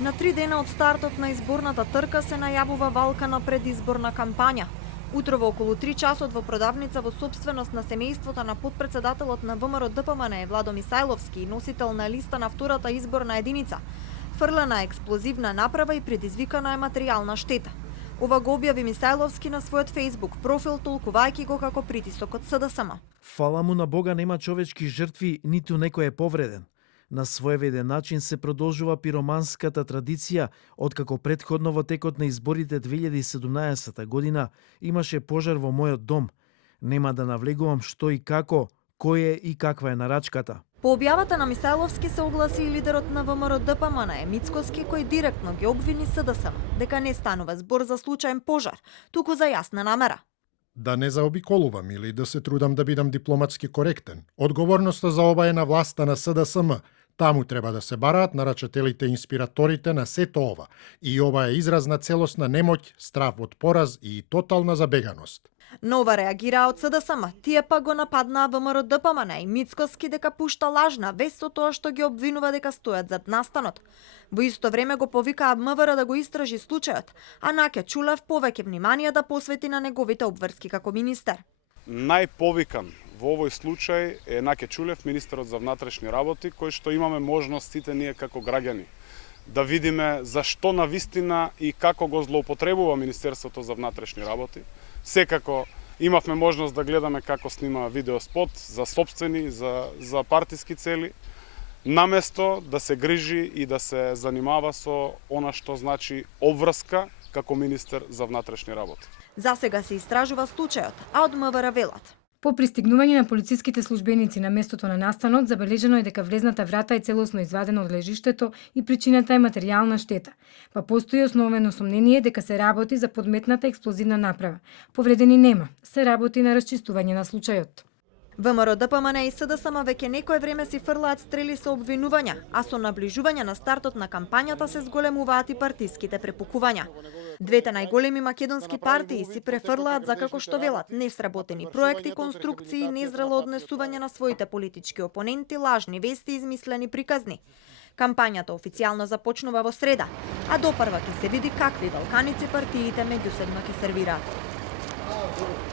На 3 дена од стартот на изборната трка се најавува валка на предизборна кампања. Утрово околу 3 часот во продавница во собственост на семејството на потпредседателот на ВМРО ДПМН Владо Мисајловски и носител на листа на втората изборна единица, фрлена експлозивна направа и предизвикана е материјална штета. Ова го објави Мисајловски на својот Facebook профил, толкувајќи го како притисок од СДСМ. Фала му на Бога нема човечки жртви, ниту некој е повреден. На своевиден начин се продолжува пироманската традиција, откако претходно во текот на изборите 2017 година имаше пожар во мојот дом. Нема да навлегувам што и како, кој е и каква е нарачката. По објавата на Мисајловски се огласи и лидерот на ВМРО ДПМН Мицкоски, кој директно ги обвини СДСМ дека не станува збор за случаен пожар, туку за јасна намера. Да не заобиколувам или да се трудам да бидам дипломатски коректен. Одговорноста за ова е на власта на СДСМ. Таму треба да се бараат нарачателите и инспираторите на сето ова. И ова е израз на целосна немоќ, страв од пораз и тотална забеганост. Но ова реагираа од СДСМ, тие па го нападнаа ВМРО ДПМН и Мицкоски дека пушта лажна вест со тоа што ги обвинува дека стојат зад настанот. Во исто време го повикаа МВР да го истражи случајот, а Наке Чулев повеќе внимание да посвети на неговите обврски како министер. Најповикан во овој случај е Наке Чулев, министерот за внатрешни работи, кој што имаме можност сите ние како граѓани да видиме зашто на вистина и како го злоупотребува Министерството за внатрешни работи. Секако имавме можност да гледаме како снима видеоспот за сопствени, за партиски цели, наместо да се грижи и да се занимава со она што значи обврска како министер за внатрешни работи. За сега се истражува случајот, а од МВР велат. По пристигнување на полициските службеници на местото на настанот, забележено е дека влезната врата е целосно извадена од лежиштето и причината е материјална штета. Па постои основено сомнение дека се работи за подметната експлозивна направа. Повредени нема, се работи на расчистување на случајот. ВМРО ДПМН и СДСМ веќе некое време си фрлаат стрели со обвинувања, а со наближување на стартот на кампањата се зголемуваат и партиските препукувања. Двете најголеми македонски партии си префрлаат за како што велат несработени проекти, конструкции и незрело однесување на своите политички опоненти, лажни вести и измислени приказни. Кампањата официјално започнува во среда, а допрва ќе се види какви балканици партиите меѓусебно ќе сервираат.